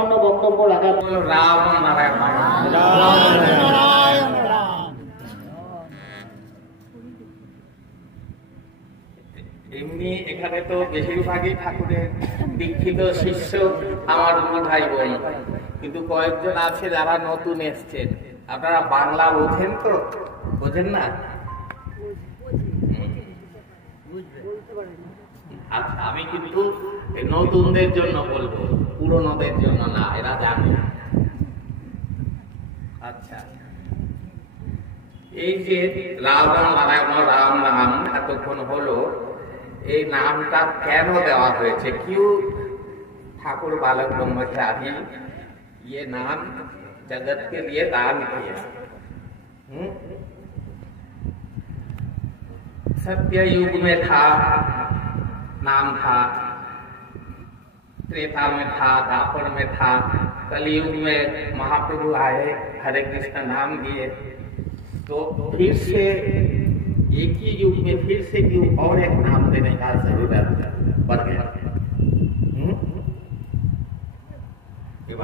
সামান্য বক্তব্য রাখা হলো রাম নারায়ণ নারায়ণ রাম। এমনি এখানে তো বেশিরভাগই ঠাকুরের দীক্ষিত শিষ্য আমার ভাই বোন, কিন্তু কয়েকজন আছে যারা নতুন এসছেন। আপনারা বাংলা বোঝেন তো? বোঝেন না? আচ্ছা, আমি কিন্তু নতুনদের জন্য বলবো, পুরনোদের জন্য না, এরা জানে। আচ্ছা, এই যে রাম নারায়ণ রাম নাম এতক্ষণ হলো, এই নামটা কেন দেওয়া হয়েছে? क्यों ठाकुर बालक ब्रह्मचारी ये नाम जगत के लिए दान किया? सत्य युग में था, नाम था, त्रेता में था, द्वापर में था, कलयुग में महाप्रभु आए, हरे कृष्ण नाम दिए, तो फिर से एक ही युग में फिर से क्यों और एक नाम देने का जरूरत पड़ गया?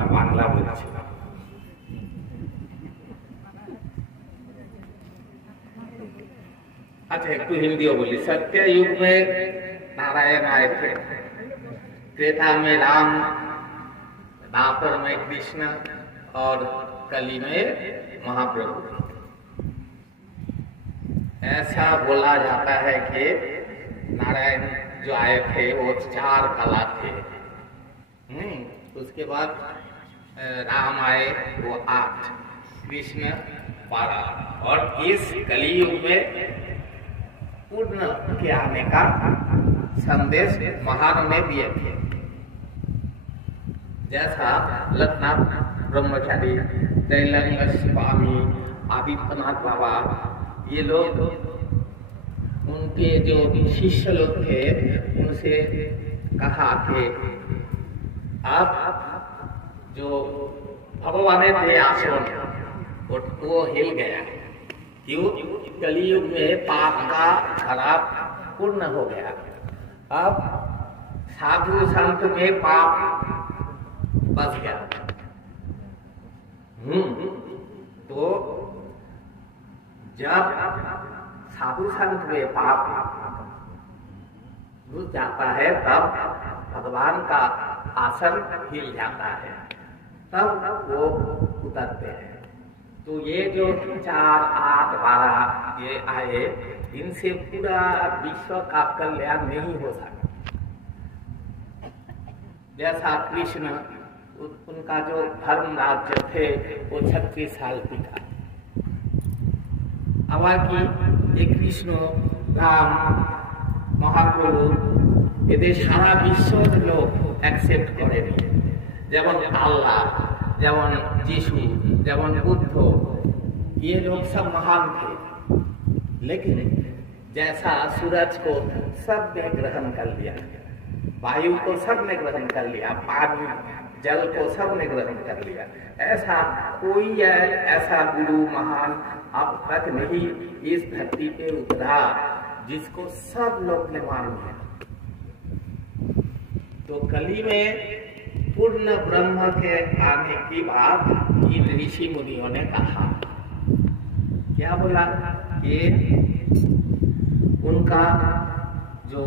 बांग्ला बोला। अच्छा, एक तो हिंदी बोली। सत्य युग में नारायण आए थे, त्रेता में राम, द्वापर में कृष्ण और कली में महाप्रभु। ऐसा बोला जाता है कि नारायण जो आए थे वो 4 कला थे, उसके बाद राम आए वो 8, कृष्ण 12, और इस कलियुग में पूर्ण के आने का संदेश महान ने दिए थे। जैसा लखनाथ ब्रह्मचारी, दैलंग स्वामी, आदित्यनाथ बाबा, ये लोग उनके जो शिष्य लोग थे उनसे कहा थे, आप जो भगवान थे आश्रम वो हिल गया। क्यों? कलियुग में पाप का खराब पूर्ण हो गया। अब साधु संत में पाप बच गया। तो जब साधु संत में पाप घुस जाता है तब भगवान का आसन हिल जाता है, तब वो उतरते हैं। तो ये जो 4, 8, 12 ये आए, इनसे पूरा विश्व का कल्याण नहीं हो सकता। जैसा कृष्ण, उनका जो धर्म राज्य थे वो 36 साल टिका। আবার কি এই কৃষ্ণ, রাম, মহাপ্রভু এদের সারা বিশ্বের লোক অ্যাকসেপ্ট করেনি। যেমন আল্লাহ, যেমন यीशु, যেমন बुद्ध, ये लोग सब महान थे, लेकिन जैसा सूरज को सब ने ग्रहण कर लिया, वायु को सब ने ग्रहण कर लिया, पानी जल को सब ने ग्रहण कर लिया, ऐसा कोई ऐसा गुरु महान अब तक नहीं इस धरती पे उतरा जिसको सब लोग ने मान लिया। तो कली में पूर्ण ब्रह्म के आने की बात इन ऋषि मुनियों ने कहा। क्या बोला कि उनका जो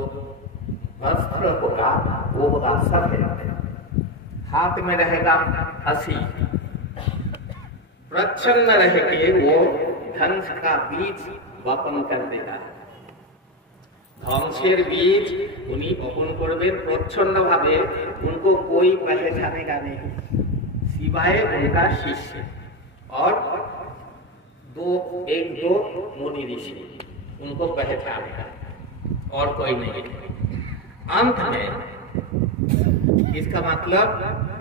वस्त्र होगा वो होगा सफेद, हाथ में रहेगा हंसी, प्रच्छन्न रहेगी, वो ধ্বংস का बीज বপন कर देगा। ধ্বংসের বীজ উনি বপন করবেন প্রচ্ছন্ন ভাবে, उनको कोई पहचानेगा नहीं सिवाय उनका शिष्य और एक दो मुनि ऋषि, उनको पहचानेगा और कोई नहीं। अंत में इसका मतलब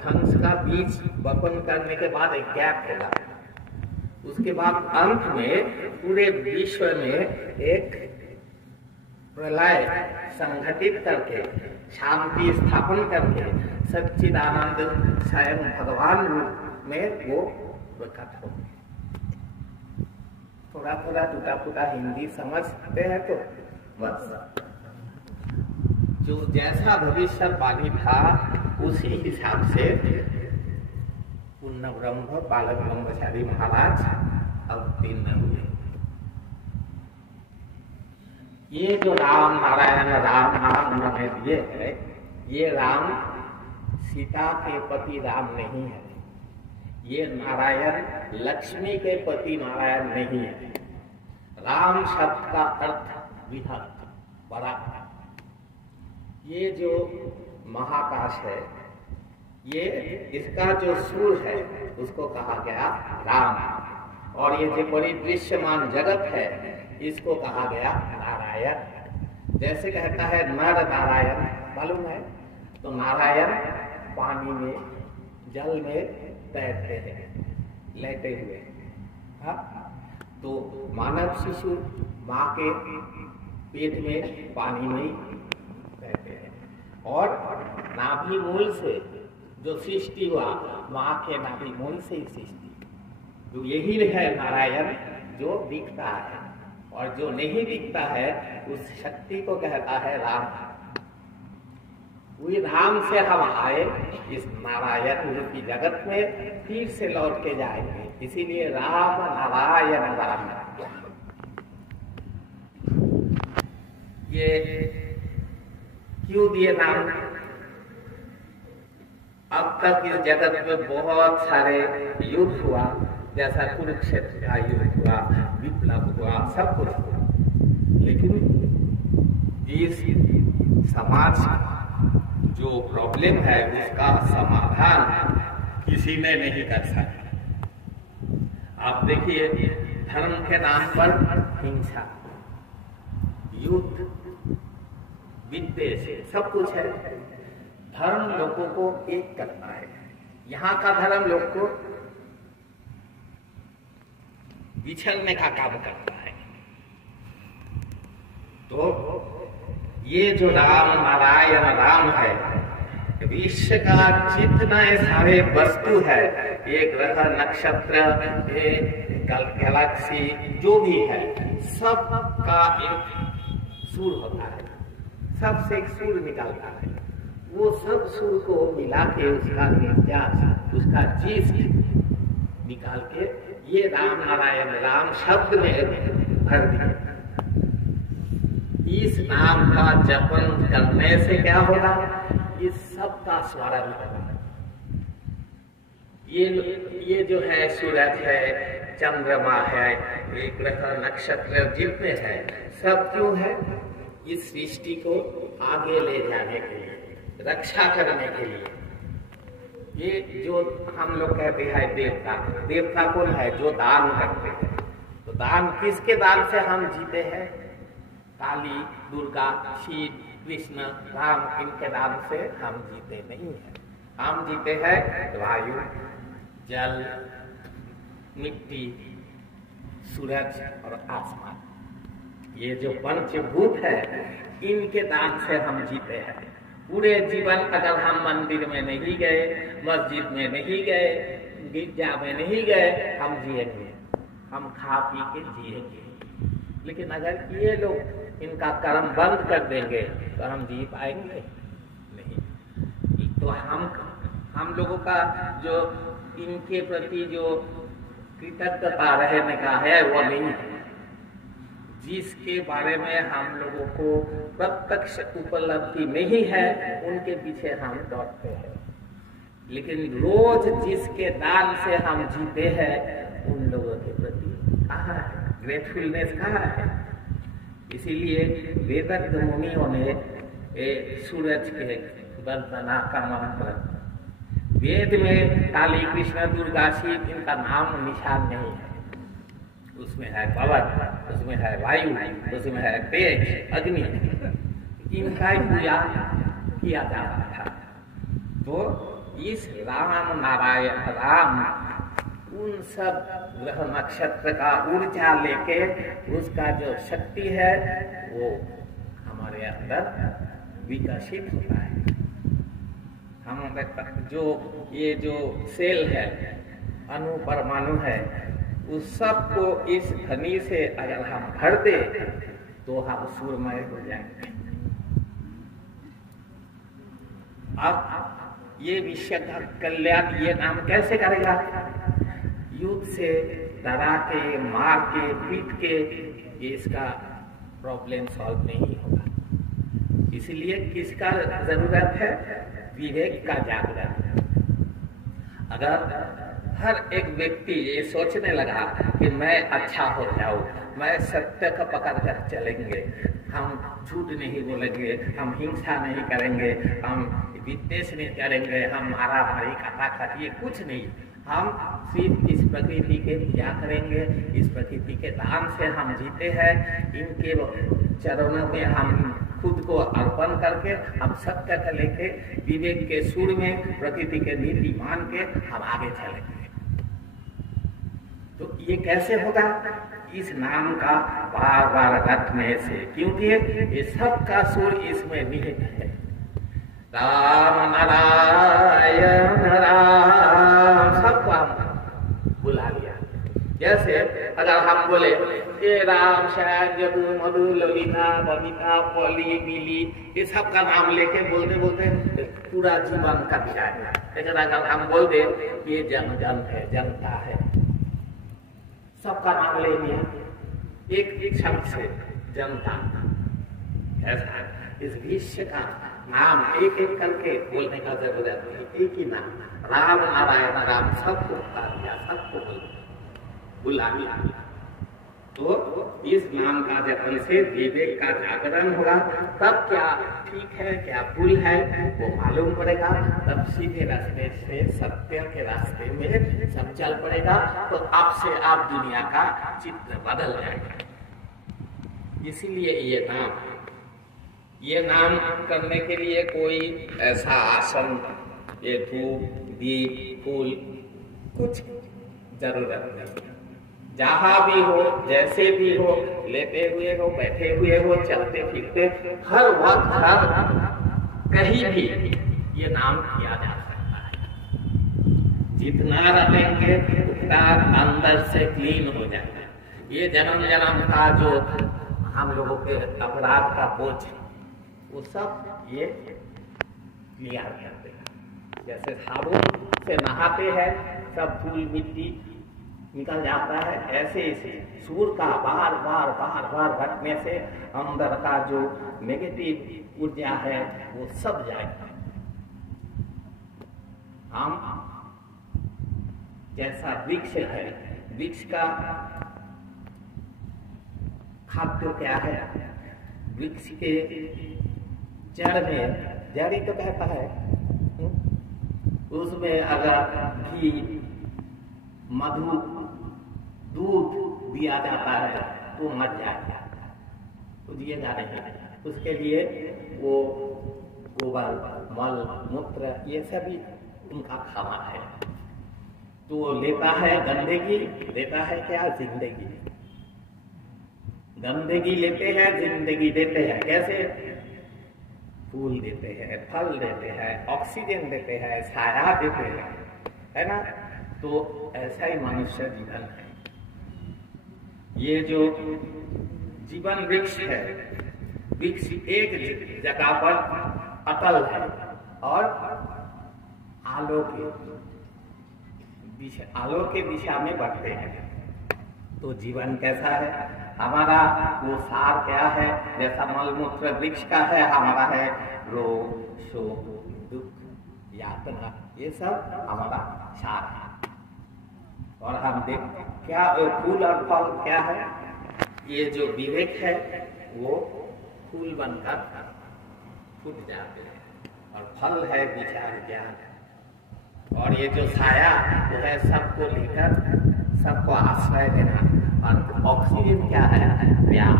ध्वंस का बीज वपन करने के बाद एक गैप होगा, उसके बाद अंत में पूरे विश्व में एक प्रलय संगठित करके शांति स्थापन करके सच्चिदानंद स्वयं भगवान रूप में वो प्रकट हो। थोड़ा थोड़ा टूटा फूटा हिंदी समझते हैं तो बस, जो जैसा भविष्यवाणी था उसी हिसाब से पूर्ण ब्रह्म बालक ब्रह्मचारी महाराज अवतीर्ण हुए। ये जो राम नारायण राम नाम उन्होंने दिए है, ये राम सीता के पति राम नहीं है, ये नारायण लक्ष्मी के पति नारायण नहीं है। राम शब्द का अर्थ विहत, बड़ा। ये जो महाकाश है, ये इसका जो सूर है उसको कहा गया राम, और ये जो परिदृश्यमान जगत है इसको कहा गया नारायण। जैसे कहता है नर नारायण, मालूम है? तो नारायण पानी में, जल में तैरते हैं, लेटे हुए। हाँ? तो मानव शिशु माँ के पेट में पानी में ही रहते हैं, और नाभि मूल से जो सृष्टि हुआ, माँ के नाभि मूल से ही सृष्टि, जो यही है नारायण जो दिखता है, और जो नहीं दिखता है उस शक्ति को कहता है राम। वही राम से हम आए इस नारायण रूपी जगत में, फिर से लौट के जाएंगे, इसीलिए राम नारायण राम। ये क्यों दिए नाम? अब तक इस जगत में बहुत सारे युद्ध हुआ, जैसा कुरुक्षेत्र का युद्ध हुआ, विप्लव हुआ, सब कुछ हुआ, लेकिन इस समाज जो प्रॉब्लम है उसका समाधान किसी ने नहीं कर सका। आप देखिए, धर्म के नाम पर हिंसा, युद्ध, विद्वेष, सब कुछ है। धर्म लोगों को एक करता है, यहाँ का धर्म लोग को बिछड़ने का काम करता है। तो ये जो राम नारायण राम है, विश्व का जितना सारे वस्तु है, एक ग्रह नक्षत्र, गैलेक्सी जो भी है, सब का एक सूर होता है, सबसे एक सूर निकलता है। वो सब सूर को मिला के उसका निर्यास, उसका चीज निकाल के ये राम नारायण राम शब्द में भर दिया। इस नाम का जपन करने से क्या होगा? इस सब का स्मरण होगा। ये जो है सूरज है, चंद्रमा है, ग्रह नक्षत्र जितने हैं, सब क्यों है? इस सृष्टि को आगे ले जाने के लिए, रक्षा करने के लिए। ये जो हम लोग कहते हैं देवता, देवता कौन है? जो दान करते हैं। तो दान किसके दान से हम जीते हैं? काली, दुर्गा, शिव, कृष्ण, राम, इनके दान से हम जीते नहीं हैं। हम जीते हैं वायु, जल, मिट्टी, सूरज और आसमान। ये जो पंचभूत है, इनके दान से हम जीते हैं। पूरे जीवन अगर हम मंदिर में नहीं गए, मस्जिद में नहीं गए, गिरजा में नहीं गए, हम जिएंगे, हम खा पी के जिएंगे। लेकिन अगर ये लोग इनका कर्म बंद कर देंगे तो हम जी पाएंगे नहीं। तो हम लोगों का जो इनके प्रति जो कृतज्ञता रहने का है वो नहीं है। जिसके बारे में हम लोगों को प्रत्यक्ष उपलब्धि नहीं है, उनके पीछे हम दौड़ते हैं। लेकिन रोज जिसके दान से हम जीते हैं, उन लोगों के प्रति कहाँ है ग्रेटफुलनेस? कहाँ है? इसीलिए वेदज्ञ मुनियों ने सूरज के वंदना का मंत्र, वेद में काली, कृष्ण, दुर्गा, शिव इनका नाम निशान नहीं है। उसमें है पवन, उसमें है वायु, उसमें है तेज, अग्नि, इनका ही पूजा किया जा रहा था। तो इस राम नारायण राम उन सब ग्रह नक्षत्र का ऊर्जा लेके उसका जो शक्ति है वो हमारे अंदर विकसित होता है। हम जो ये जो सेल है, अणु परमाणु है, उस सब को इस ध्वनि से अगर हम भर दे तो हम सूरमय हो जाएंगे। अब ये विश्व का कल्याण ये नाम कैसे करेगा? युद्ध से डरा के, मार के, पीट के ये इसका प्रॉब्लम सॉल्व नहीं होगा। इसलिए किसका जरूरत है? विवेक का जागरण। अगर हर एक व्यक्ति ये सोचने लगा कि मैं अच्छा हो जाऊं, मैं सत्य का पकड़ कर चलेंगे, हम झूठ नहीं बोलेंगे, हम हिंसा नहीं करेंगे, हम विद्वेष नहीं करेंगे, हम मारामारी काटाकाटी ये कुछ नहीं, हम सिर्फ इस प्रकृति के पूजा करेंगे, इस प्रकृति के दान से हम जीते हैं, इनके चरणों में हम खुद को अर्पण करके हम सत्य का लेके विवेक के सुर में प्रकृति के नीति मान के हम आगे चलेंगे। तो ये कैसे होगा? इस नाम का बार बार रटने से, क्योंकि ये सब का सुर इसमें निहित है। राम नारायण राम, सबको हम बुला लिया। जैसे अगर हम बोले ये राम श्याम जदू मधु ललिता बबीता पली मिली, ये सब का नाम लेके बोलते बोलते पूरा जीवन कट जाएगा। लेकिन अगर हम बोल दे ये जन जन है, जनता है, सबका नाम ले लिया एक शब्द से, जनता। ऐसा इस विश्व का नाम एक एक करके बोलने का जरूरत नहीं, एक ही नाम राम नारायण राम सबको बता दिया, सबको बुला लिया। तो इस नाम का जब से विवेक का जागरण होगा, तब क्या ठीक है क्या भूल है वो मालूम पड़ेगा, तब सीधे रास्ते से सत्य के रास्ते में सब चल पड़ेगा। तो अब से आप दुनिया का चित्र बदल जाएगा। इसीलिए ये नाम करने के लिए कोई ऐसा आसन, ये धूप दीप फूल कुछ जरूरत नहीं। जहाँ भी हो, जैसे भी हो, लेटे हुए हो, बैठे हुए हो, चलते फिरते, हर वक्त हर कहीं भी ये नाम किया जा सकता है। जितना रटेंगे उतना अंदर से क्लीन हो जाएगा। ये जन्म जन्म का जो हम लोगों के अपराध का बोझ है वो सब ये क्लियर कर देगा। जैसे साबुन से नहाते हैं सब धूल मिट्टी निकल जाता है, ऐसे ऐसे सूर का बार बार रखने से अंदर का जो नेगेटिव ऊर्जा है वो सब जाएगा। हम जैसा वृक्ष है, वृक्ष का खाद्य क्या है? वृक्ष के जड़ में, जड़ी तो कहता है, उसमें अगर घी मधु दूध दिया जाता है तो मर जाता है, तो दिएगा नहीं। उसके लिए वो गोबर मल मूत्र ये सभी उनका खाना है। तो लेता है गंदगी, लेता है क्या? जिंदगी। गंदगी लेते हैं, जिंदगी देते हैं। कैसे? फूल देते हैं, फल देते हैं, ऑक्सीजन देते हैं, छाया देते हैं, है ना? तो ऐसा ही मनुष्य जीवन है। ये जो जीवन वृक्ष है, वृक्ष एक जगह पर अटल है और आलोक के दिशा में बढ़ते हैं। तो जीवन कैसा है हमारा? वो सार क्या है? जैसा मलमूत्र वृक्ष का है, हमारा है रोग शोक दुख यातना, ये सब हमारा सार है। और हम देख क्या फूल और फल क्या है? ये जो विवेक है वो फूल बनकर फूट जाते हैं और फल है विचार ज्ञान। और ये जो छाया वो है सबको लेकर सबको आश्रय देना। और ऑक्सीजन क्या है? प्यार,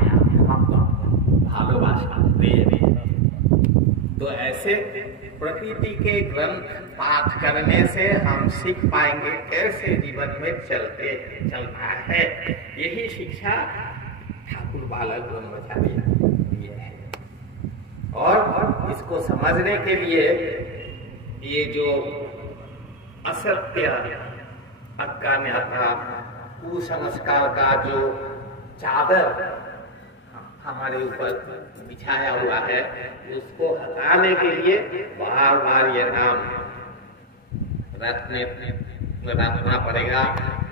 भालोबासा, प्रेम। तो ऐसे प्रकृति के ग्रंथ पाठ करने से हम सीख पाएंगे कैसे जीवन में चलना है। यही शिक्षा ठाकुर बालक ब्रह्मचारी दिए है। और इसको समझने के लिए ये जो असत्य अज्ञानता कुसंस्कार का जो चादर हमारे ऊपर बिछाया हुआ है उसको हटाने के लिए बार बार ये नाम रखना पड़ेगा।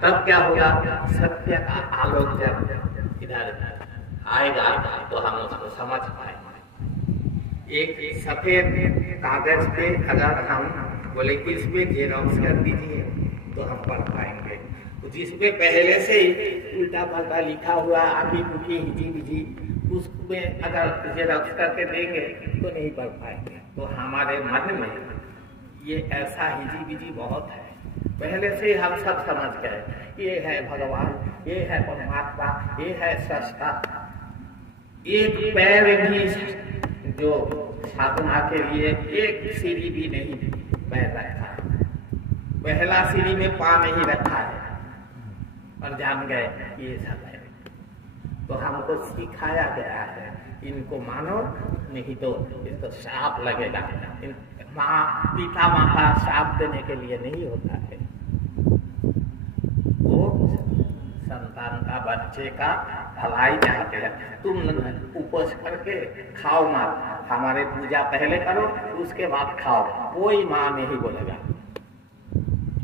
तब क्या होगा, सत्य का आलोक जब इधर आएगा तो हम उसको समझ पाएंगे। एक सफेद कागज पे अगर हम बोले कि इसमें जेरॉक्स कर दीजिए तो हम पढ़ पाएंगे, तो जिसमें पहले से ही उल्टा पलटा लिखा हुआ आधी टूटी हिजी बिजी, उसमें अगर जेरॉक्स करके देंगे तो नहीं पढ़ पाएंगे। तो हमारे मन में ये ऐसा हिजी बिजी बहुत है, पहले से हम सब समझ गए, ये है भगवान, ये है परमात्मा, ये है सृष्टा। एक पैर भी जो साधना के लिए एक सीढ़ी भी नहीं पैर रखा है, पहला सीढ़ी में पाँव नहीं रखा है और जान गए ये सब है। तो हमको सिखाया गया है, इनको मानो नहीं तो इनको श्राप लगेगा। माँ पिता माँ का श्राप देने के लिए नहीं होता है, वो संतान का बच्चे का भलाई चाहते हैं। तुम उपवास करके खाओ मत, हमारे पूजा पहले करो उसके बाद खाओ, कोई माँ नहीं बोलेगा।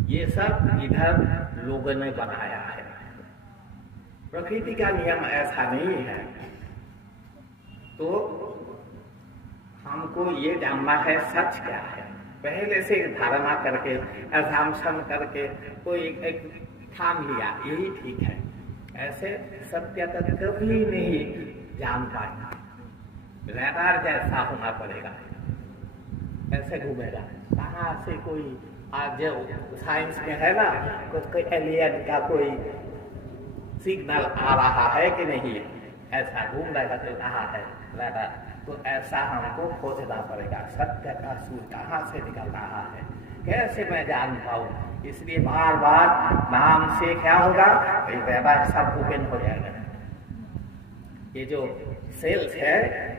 ये सब इधर लोगों ने बनाया है, प्रकृति का नियम ऐसा नहीं है। तो हमको ये जानना है सच क्या है, पहले से धारणा करके असाम्पशन करके कोई एक ठान लिया यही ठीक है, ऐसे सत्य तक कभी नहीं जान पाएगा। रडार जैसा होना पड़ेगा, ऐसे घूमेगा। कहाँ से कोई आज साइंस में है ना, कोई एलियन का कोई सिग्नल आ रहा है कि नहीं, ऐसा घूम रहा तो कहाँ है रडार। तो ऐसा हमको खोजना पड़ेगा, सत्य का सूर कहाँ से निकल रहा है, कैसे मैं जान पाऊँ। इसलिए बार बार नाम से क्या होगा, रडार सब ओपन हो जाएगा। ये जो सेल्स है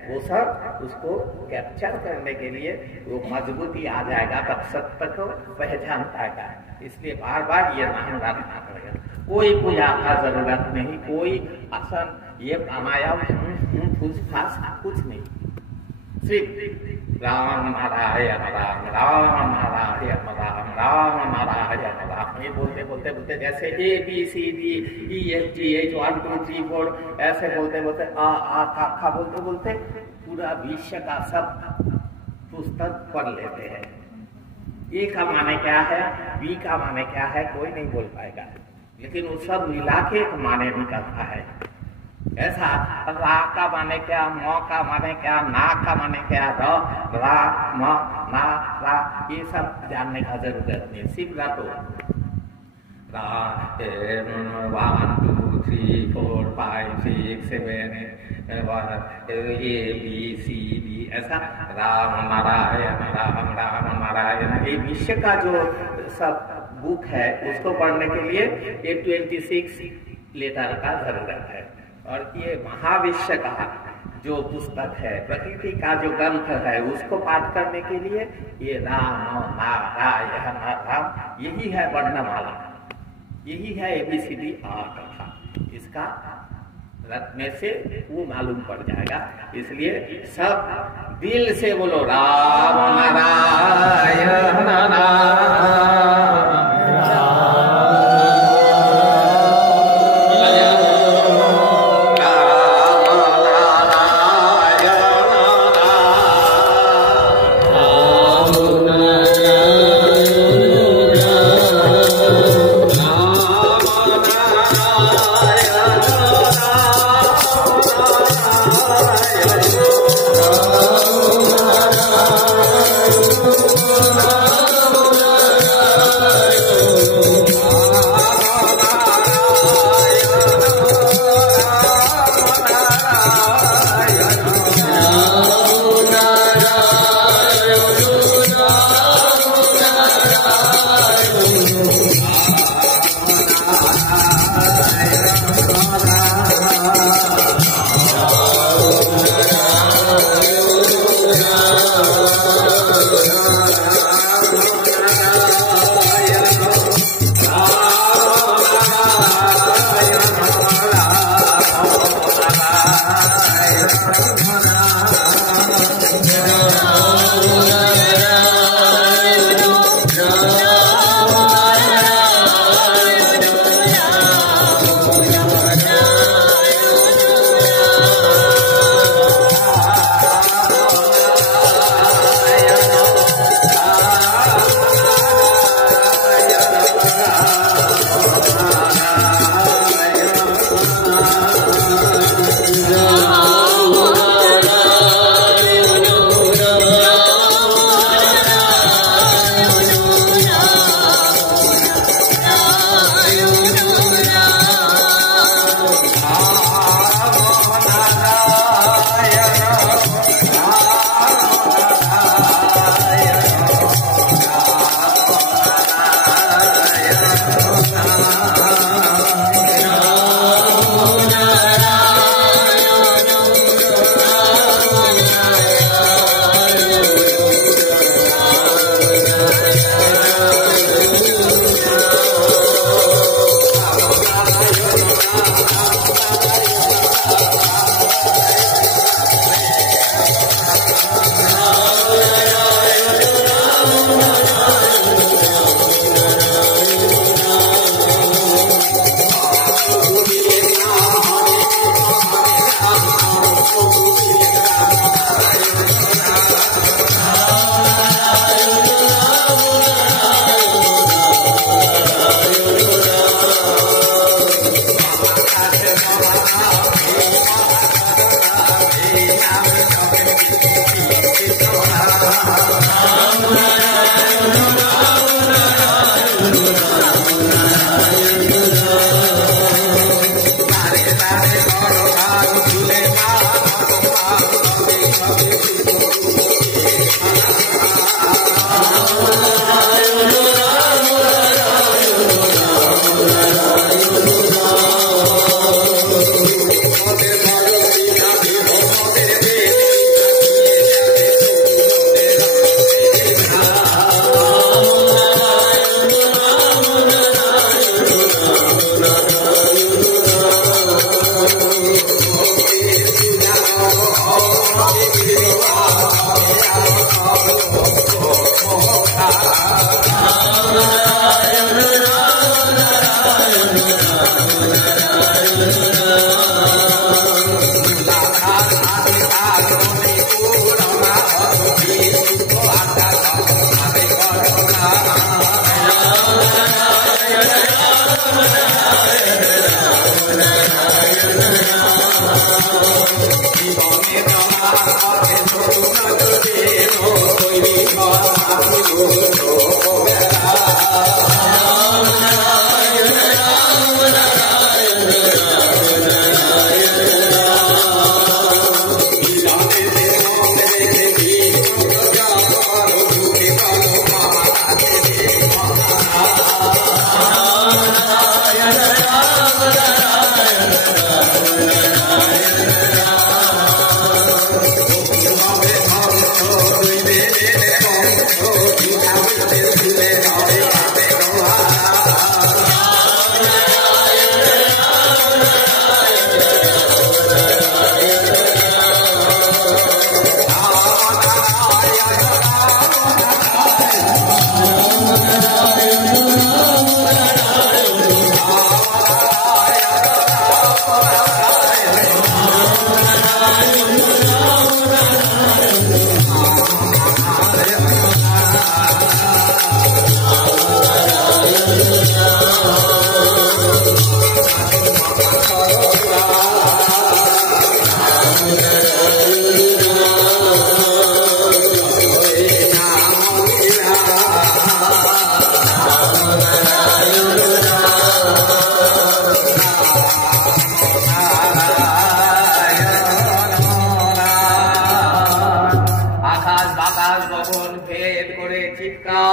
वो सब उसको कैप्चर करने के लिए वो मजबूती आ जाएगा, तब सत्य को पहचान पाएगा। इसलिए बार बार ये नाम रखना पड़ेगा। कोई पूजा का जरूरत नहीं, कोई आसन ये प्राणायाम फूस-फास कुछ नहीं, सिर्फ राम नारायण राम राम नारायण राम राम नारायण राम, ये बोलते बोलते बोलते जैसे ABCDEFG 1 2 3 4 ऐसे बोलते बोलते आ का बोलते बोलते पूरा विश्व का सब पुस्तक पढ़ लेते हैं। ए का माने क्या है, बी का माने क्या है, कोई नहीं बोल पाएगा, लेकिन वो सब मिला के एक माने भी करता है। ऐसा रा का माने क्या, म का माने क्या, ना का माने क्या, रा म ना रा, ये सब जानने का जरूरत नहीं, सिर्फ रा तो 1 2 3 4 5 6 7 ABCD ऐसा राम नारायण राम राम नारायण। ये विश्व का जो सब बुक है उसको पढ़ने के लिए ये 26 लेटर का जरूरत है। और ये महाविश्व का जो पुस्तक है, प्रकृति का जो ग्रंथ है, उसको पाठ करने के लिए ये राम नारायण राम, यही है वर्णमाला, यही है ABCD कथा। इसका रटने से वो मालूम पड़ जाएगा। इसलिए सब दिल से बोलो राम नारायण नारायण। আকাশ বাতাস গগন ভেদ করে চিৎকার